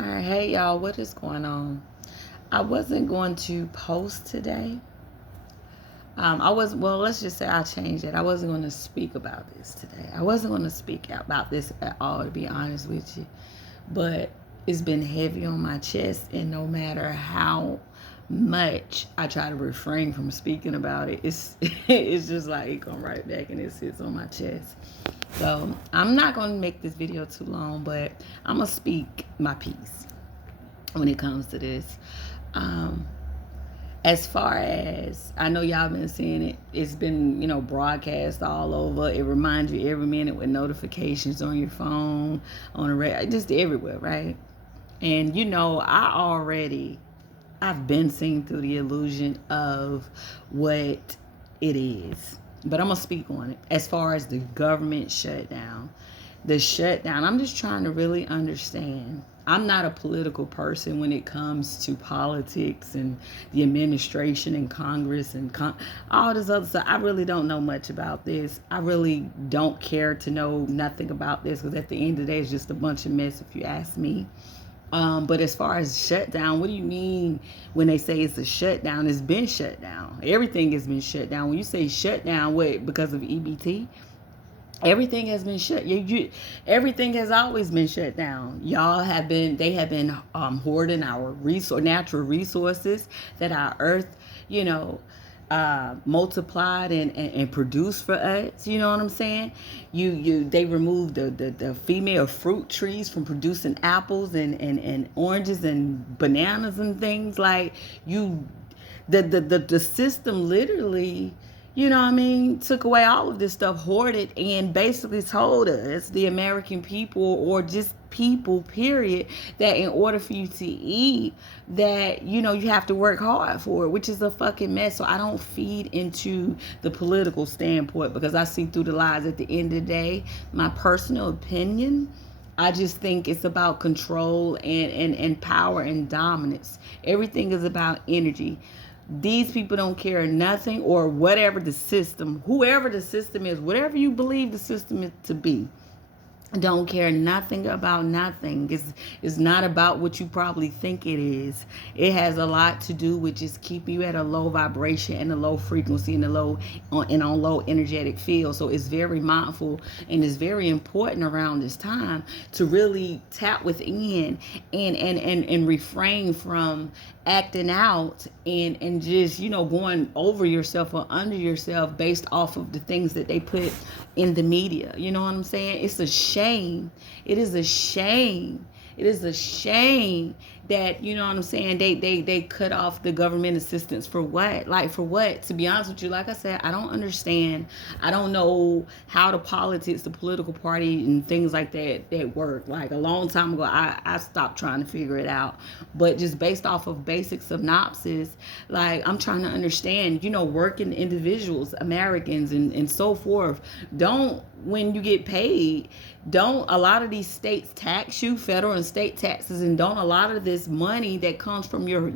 All right, hey y'all, what is going on? I wasn't going to post today. I was well. Let's just say I changed it. I wasn't going to speak about this today. I wasn't going to speak about this at all, to be honest with you. But it's been heavy on my chest, and no matter how much I try to refrain from speaking about it, it's it's just like it come right back and it sits on my chest. So I'm not going to make this video too long, but I'm gonna speak my piece when it comes to this. Um, as far as I know, y'all been seeing it. It's been, broadcast all over. It reminds you every minute with notifications on your phone, on the radio, just everywhere, right? And I've been seeing through the illusion of what it is. But I'm gonna speak on it. As far as the government shutdown, I'm just trying to really understand. I'm not a political person when it comes to politics and the administration and Congress and all this other stuff. I really don't know much about this. I really don't care to know nothing about this because at the end of the day, it's just a bunch of mess if you ask me. But as far as shutdown, what do you mean when they say it's a shutdown? It's been shut down. Everything has been shut down. When you say shut down, what, because of EBT? Everything has been shut. Everything has always been shut down. They have been hoarding our natural resources that our earth, you know, multiplied and produced for us. You know what I'm saying? They removed the female fruit trees from producing apples and oranges and bananas and things like the system literally, took away all of this stuff, hoarded, and basically told us, the American people, or just people, period, that in order for you to eat, that, you have to work hard for it, which is a fucking mess. So I don't feed into the political standpoint because I see through the lies. At the end of the day, my personal opinion, I just think it's about control and power and dominance. Everything is about energy. These people don't care nothing, or whatever the system, whoever the system is, whatever you believe the system is to be, don't care nothing about nothing. It's not about what you probably think it is. It has a lot to do with just keeping you at a low vibration and a low frequency and on low energetic field. So it's very mindful, and it's very important around this time to really tap within and refrain from acting out and just, going over yourself or under yourself based off of the things that they put in the media. You know what I'm saying? It's a shame. It is a shame. It is a shame that, you know what I'm saying, they cut off the government assistance for what? Like, for what? To be honest with you, like I said, I don't understand. I don't know how the politics, the political party and things like that work. Like, a long time ago, I stopped trying to figure it out. But just based off of basic synopsis, like, I'm trying to understand, working individuals, Americans and so forth, don't, when you get paid, don't a lot of these states tax you, federal and state taxes, and don't a lot of this money that comes from your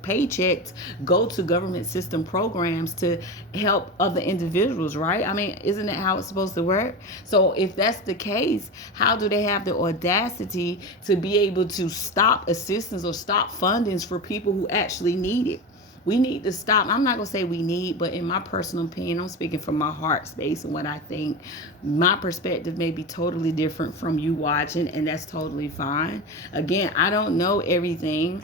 paychecks go to government system programs to help other individuals, right? I mean, isn't that how it's supposed to work? So if that's the case, how do they have the audacity to be able to stop assistance or stop fundings for people who actually need it? We need to stop. I'm not going to say we need, but in my personal opinion, I'm speaking from my heart space and what I think. My perspective may be totally different from you watching, and that's totally fine. Again, I don't know everything.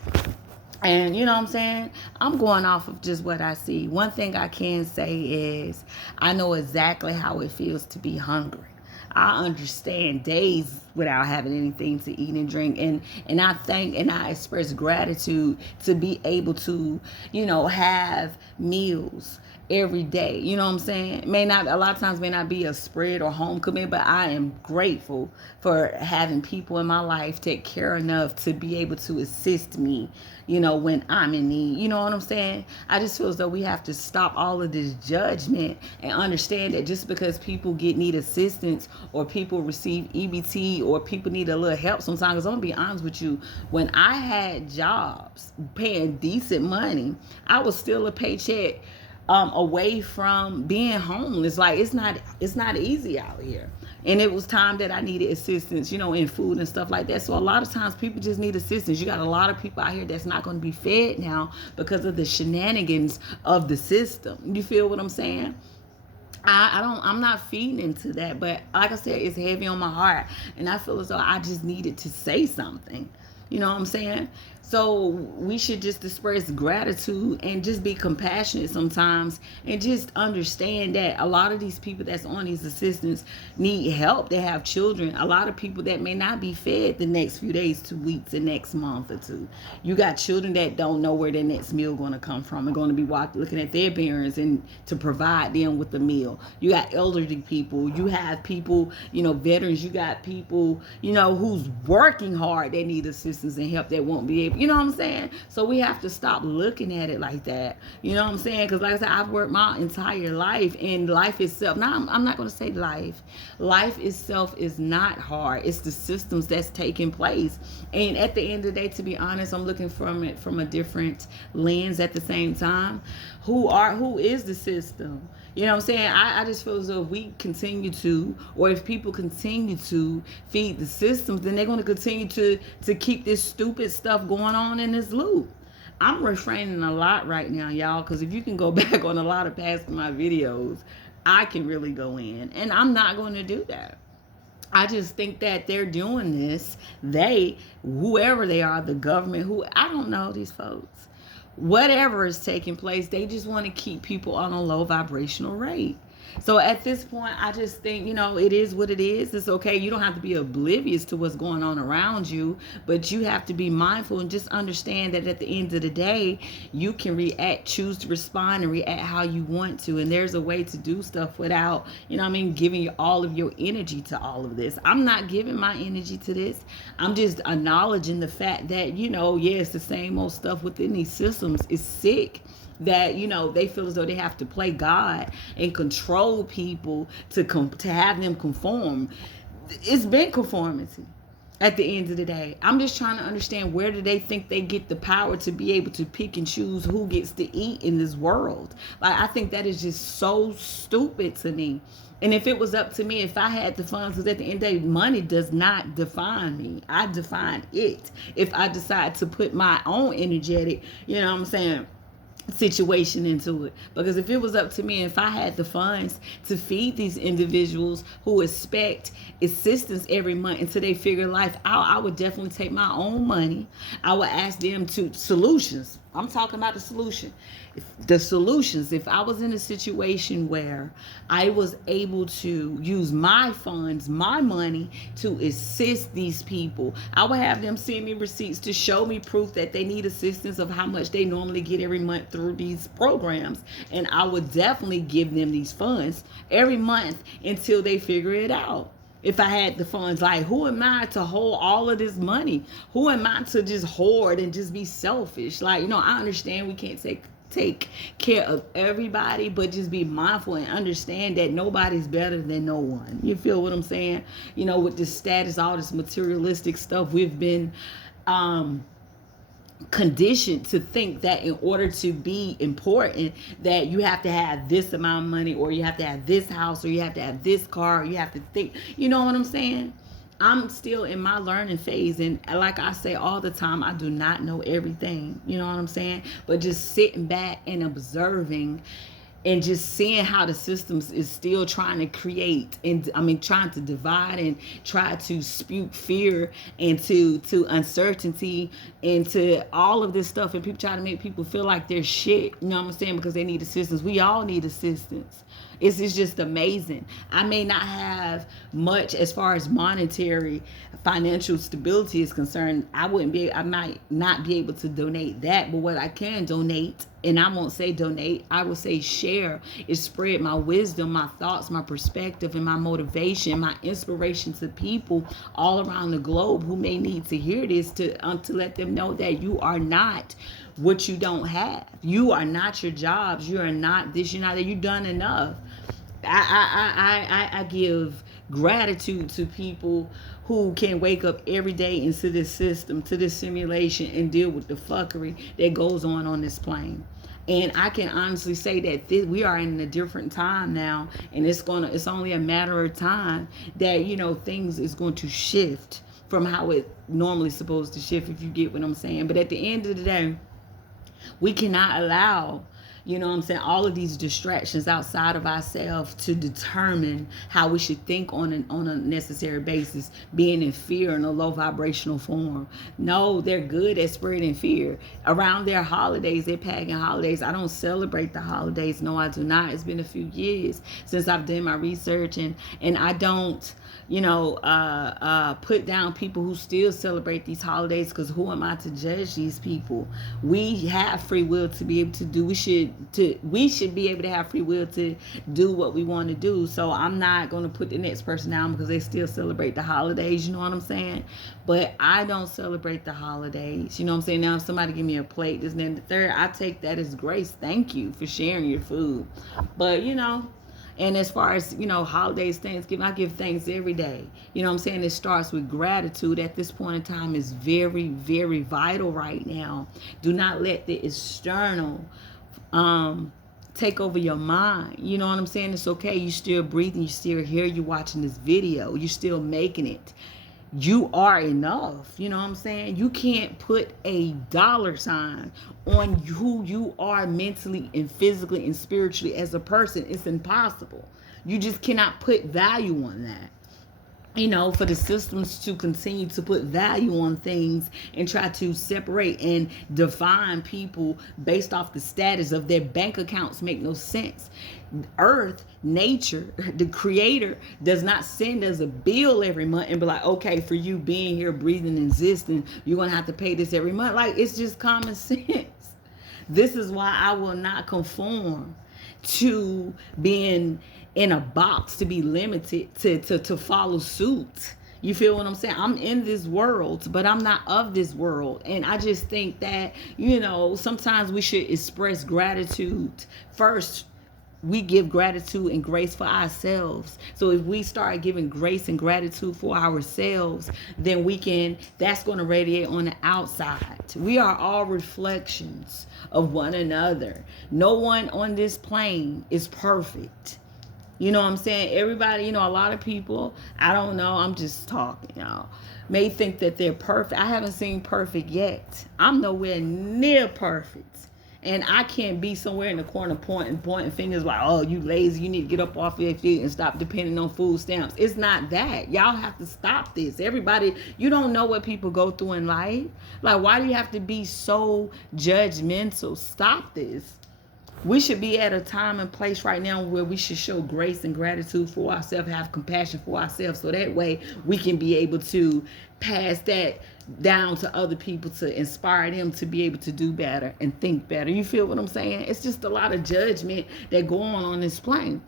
And you know what I'm saying? I'm going off of just what I see. One thing I can say is I know exactly how it feels to be hungry. I understand days without having anything to eat and drink, and I thank and I express gratitude to be able to, have meals every day. You know what I'm saying? May not, a lot of times may not be a spread or home cooked, but I am grateful for having people in my life take care enough to be able to assist me, when I'm in need. You know what I'm saying? I just feel as though we have to stop all of this judgment and understand that just because people need assistance, or people receive EBT, or people need a little help sometimes. Because I'm gonna be honest with you, when I had jobs paying decent money, I was still a paycheck away from being homeless. Like, it's not easy out here. And it was time that I needed assistance, in food and stuff like that. So a lot of times people just need assistance. You got a lot of people out here that's not going to be fed now because of the shenanigans of the system. You feel what I'm saying? I'm not feeding into that, but like I said, it's heavy on my heart, and I feel as though I just needed to say something. You know what I'm saying? So we should just express gratitude and just be compassionate sometimes, and just understand that a lot of these people that's on these assistance need help. They have children. A lot of people that may not be fed the next few days, 2 weeks, the next month or two. You got children that don't know where their next meal going to come from and going to be looking at their parents and to provide them with the meal. You got elderly people. You have people, veterans. You got people, who's working hard that need assistance and help that won't be able. You know what I'm saying? So we have to stop looking at it like that. You know what I'm saying? Because like I said, I've worked my entire life, and life itself. Now, I'm not going to say life. Life itself is not hard. It's the systems that's taking place. And at the end of the day, to be honest, I'm looking from it from a different lens at the same time. Who is the system? You know what I'm saying? I just feel as though if we continue to, or if people continue to feed the systems, then they're going to continue to keep this stupid stuff going on in this loop. I'm refraining a lot right now, y'all, because if you can go back on a lot of past my videos, I can really go in, and I'm not going to do that. I just think that they're doing this. Whoever they are, the government, I don't know these folks. Whatever is taking place, they just want to keep people on a low vibrational rate. So at this point, I just think, it is what it is. It's okay. You don't have to be oblivious to what's going on around you, but you have to be mindful and just understand that at the end of the day, you can choose to respond and react how you want to. And there's a way to do stuff without, giving all of your energy to all of this. I'm not giving my energy to this. I'm just acknowledging the fact that, it's the same old stuff within these systems. It's sick that they feel as though they have to play God and control people to have them conform. It's been conformity at the end of the day. I'm just trying to understand, where do they think they get the power to be able to pick and choose who gets to eat in this world? I think that is just so stupid to me. And if it was up to me, if I had the funds, because at the end of the day, money does not define me. I define it. If I decide to put my own energetic, situation into it. Because if it was up to me, if I had the funds to feed these individuals who expect assistance every month until they figure life out, I would definitely take my own money. I would ask them to solutions. I'm talking about the solution. The solutions. If I was in a situation where I was able to use my funds, my money to assist these people, I would have them send me receipts to show me proof that they need assistance of how much they normally get every month through these programs. And I would definitely give them these funds every month until they figure it out. If I had the funds, who am I to hold all of this money? Who am I to just hoard and just be selfish? I understand we can't take care of everybody, but just be mindful and understand that nobody's better than no one. You feel what I'm saying? With this status, all this materialistic stuff, we've been conditioned to think that in order to be important, that you have to have this amount of money, or you have to have this house, or you have to have this car, or you have to think, you know what I'm saying? I'm still in my learning phase, and like I say all the time, I do not know everything, you know what I'm saying? But just sitting back and observing and just seeing how the systems is still trying to create, and trying to divide and try to spew fear into uncertainty, into all of this stuff, and people try to make people feel like they're shit, you know what I'm saying, because they need assistance. We all need assistance. It's just amazing. I may not have much as far as monetary, financial stability is concerned. I might not be able to donate that, but what I can donate, and I won't say donate, I will say share, is spread my wisdom, my thoughts, my perspective, and my motivation, my inspiration to people all around the globe who may need to hear this, to let them know that you are not what you don't have. You are not your jobs. You are not this. You're not that. You've done enough. I give gratitude to people who can wake up every day into this system, to this simulation, and deal with the fuckery that goes on this plane. And I can honestly say that we are in a different time now, and it's only a matter of time that, you know, things is going to shift from how it normally supposed to shift, if you get what I'm saying. But at the end of the day, we cannot allow, you know what I'm saying, all of these distractions outside of ourselves to determine how we should think on a necessary basis, being in fear in a low vibrational form. No, they're good at spreading fear. Around their holidays, their pagan holidays, I don't celebrate the holidays. No, I do not. It's been a few years since I've done my research, and I don't, you know, put down people who still celebrate these holidays, because who am I to judge these people? We have free will to be able to do. We should be able to have free will to do what we want to do. So I'm not going to put the next person down because they still celebrate the holidays. You know what I'm saying? But I don't celebrate the holidays. You know what I'm saying? Now, if somebody give me a plate, this and then the third, I take that as grace. Thank you for sharing your food. But, you know, and as far as, you know, holidays, Thanksgiving, I give thanks every day. You know what I'm saying? It starts with gratitude. At this point in time is very, very vital right now. Do not let the external take over your mind. You know what I'm saying? It's okay. You're still breathing. You're still here. You're watching this video. You're still making it. You are enough. You know what I'm saying? You can't put a dollar sign on who you are mentally and physically and spiritually as a person. It's impossible. You just cannot put value on that. You know, for the systems to continue to put value on things and try to separate and define people based off the status of their bank accounts make no sense. Earth, nature, the creator does not send us a bill every month and be like, okay, for you being here, breathing, and existing, you're going to have to pay this every month. Like, it's just common sense. This is why I will not conform to being in a box, to be limited to follow suit. You feel what I'm saying? I'm in this world, but I'm not of this world. And I just think that, you know, sometimes we should express gratitude first. We give gratitude and grace for ourselves. So if we start giving grace and gratitude for ourselves, then that's going to radiate on the outside. We are all reflections of one another. No one on this plane is perfect. You know what I'm saying? Everybody, you know, a lot of people, I don't know, I'm just talking, y'all, may think that they're perfect. I haven't seen perfect yet. I'm nowhere near perfect. And I can't be somewhere in the corner pointing fingers like, oh, you lazy, you need to get up off your feet and stop depending on food stamps. It's not that. Y'all have to stop this. Everybody, you don't know what people go through in life. Like, why do you have to be so judgmental? Stop this. We should be at a time and place right now where we should show grace and gratitude for ourselves, have compassion for ourselves, so that way we can be able to pass that down to other people, to inspire them to be able to do better and think better. You feel what I'm saying? It's just a lot of judgment that go on this plane.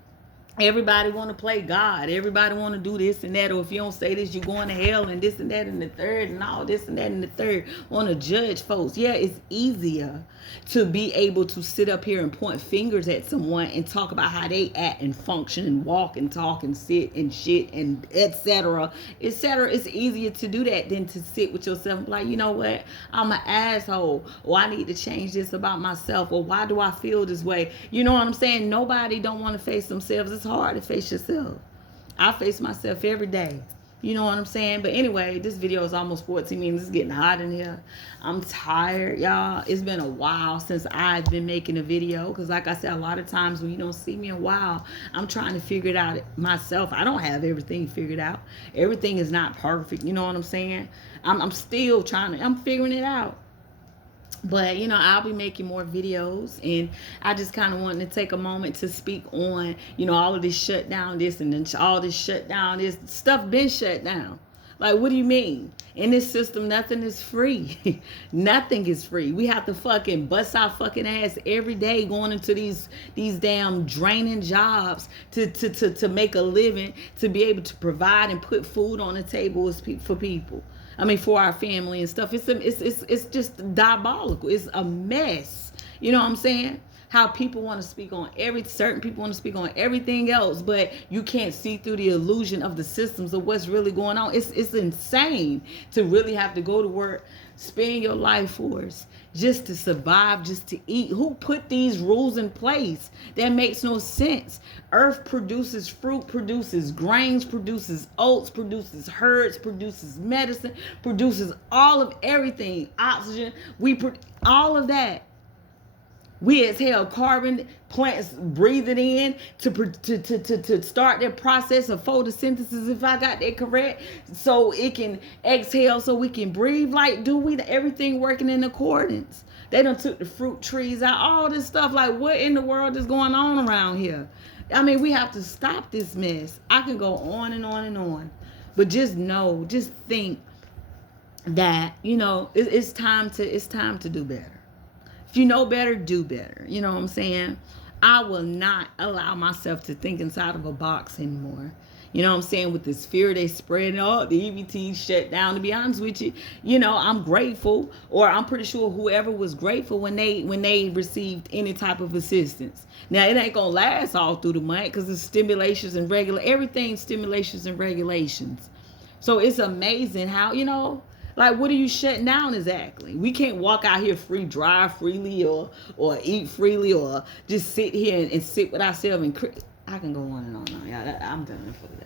Everybody want to play God. Everybody want to do this and that. Or if you don't say this, you're going to hell, and this and that and the third, and all this and that and the third. Want to judge folks. Yeah, it's easier to be able to sit up here and point fingers at someone and talk about how they act and function and walk and talk and sit and shit and etc. etc. It's easier to do that than to sit with yourself and be like, you know what? I'm an asshole. Or I need to change this about myself. Or why do I feel this way? You know what I'm saying? Nobody don't want to face themselves. It's hard to face yourself. I face myself every day. You know what I'm saying? But anyway, this video is almost 14 minutes. It's getting hot in here. I'm tired, y'all. It's been a while since I've been making a video. Because like I said, a lot of times when you don't see me in a while, I'm trying to figure it out myself. I don't have everything figured out. Everything is not perfect. You know what I'm saying? I'm still I'm figuring it out. But, you know, I'll be making more videos, and I just kind of wanted to take a moment to speak on, you know, all of this shutdown, this and then all this shutdown, this stuff been shut down. Like, what do you mean? In this system, nothing is free. Nothing is free. We have to fucking bust our fucking ass every day going into these damn draining jobs to make a living, to be able to provide and put food on the table for people. I mean, for our family and stuff. It's just diabolical. It's a mess. You know what I'm saying? How people want to speak on certain people want to speak on everything else, but you can't see through the illusion of the systems of what's really going on. It's insane to really have to go to work, spend your life force just to survive, just to eat. Who put these rules in place? That makes no sense. Earth produces fruit, produces grains, produces oats, produces herds, produces medicine, produces all of everything, oxygen. All of that. We exhale carbon, plants breathe it in to start their process of photosynthesis, if I got that correct, so it can exhale, so we can breathe. Like, do we everything working in accordance? They done took the fruit trees out, all this stuff. Like, what in the world is going on around here? I mean, we have to stop this mess. I can go on and on and on, but just think that, it's time to do better. If you know better, do better. You know what I'm saying? I will not allow myself to think inside of a box anymore. You know what I'm saying? With this fear they spread, the EBT shut down. To be honest with you, I'm grateful, or I'm pretty sure whoever was grateful when they received any type of assistance. Now, it ain't gonna last all through the month because it's stimulations and everything stimulations and regulations. So it's amazing how, like, what are you shutting down exactly? We can't walk out here free, drive freely, or eat freely, or just sit here and sit with ourselves. And I can go on and on. Y'all, I'm done for today.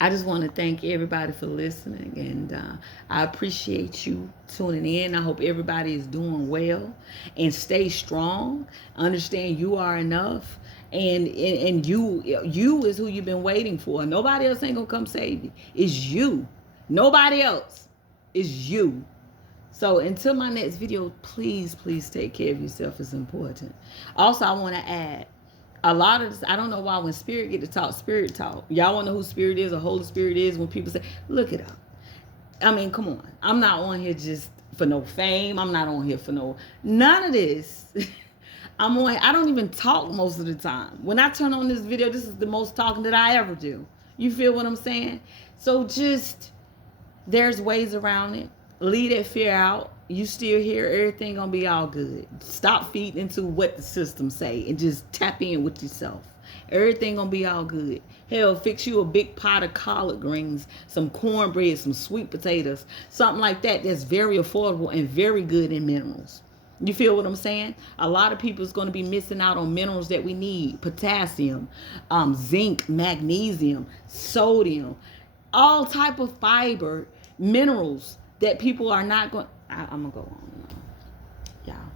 I just want to thank everybody for listening, and I appreciate you tuning in. I hope everybody is doing well, and stay strong. Understand you are enough, and you is who you've been waiting for. Nobody else ain't gonna come save you. It's you. Nobody else. Is you. So until my next video, please take care of yourself. It's important. Also, I want to add, a lot of this, I don't know why when spirit get to talk, spirit talk. Y'all want to know who spirit is or Holy Spirit is when people say, look it up. I mean, come on. I'm not on here just for no fame. I'm not on here for none of this. I don't even talk most of the time. When I turn on this video, this is the most talking that I ever do. You feel what I'm saying? So there's ways around it. Leave that fear out. You still here. Everything gonna be all good. Stop feeding into what the system say and just tap in with yourself. Everything gonna be all good. Hell, fix you a big pot of collard greens, some cornbread, some sweet potatoes, something like that. That's very affordable and very good in minerals. You feel what I'm saying? A lot of people is going to be missing out on minerals that we need. Potassium, zinc, magnesium, sodium, all type of fiber, minerals that people are not going. I'm going to go on and on. Y'all,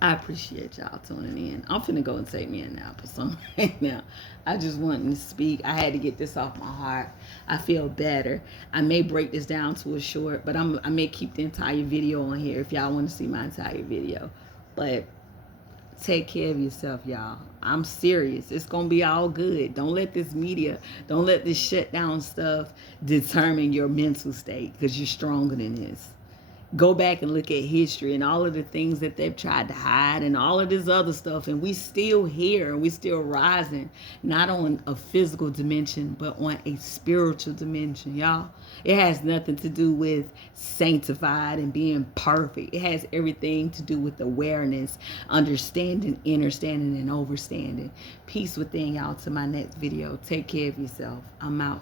I appreciate y'all tuning in. I'm finna go and take me a nap or something right now. I just wanted to speak. I had to get this off my heart. I feel better. I may break this down to a short, but I may keep the entire video on here if y'all want to see my entire video. But take care of yourself, y'all. I'm serious. It's going to be all good. Don't let this media, don't let this shutdown stuff determine your mental state, because you're stronger than this. Go back and look at history and all of the things that they've tried to hide and all of this other stuff. And we still here and we still rising, not on a physical dimension, but on a spiritual dimension, y'all. It has nothing to do with sanctified and being perfect. It has everything to do with awareness, understanding, understanding, and overstanding. Peace within, y'all. To my next video. Take care of yourself. I'm out.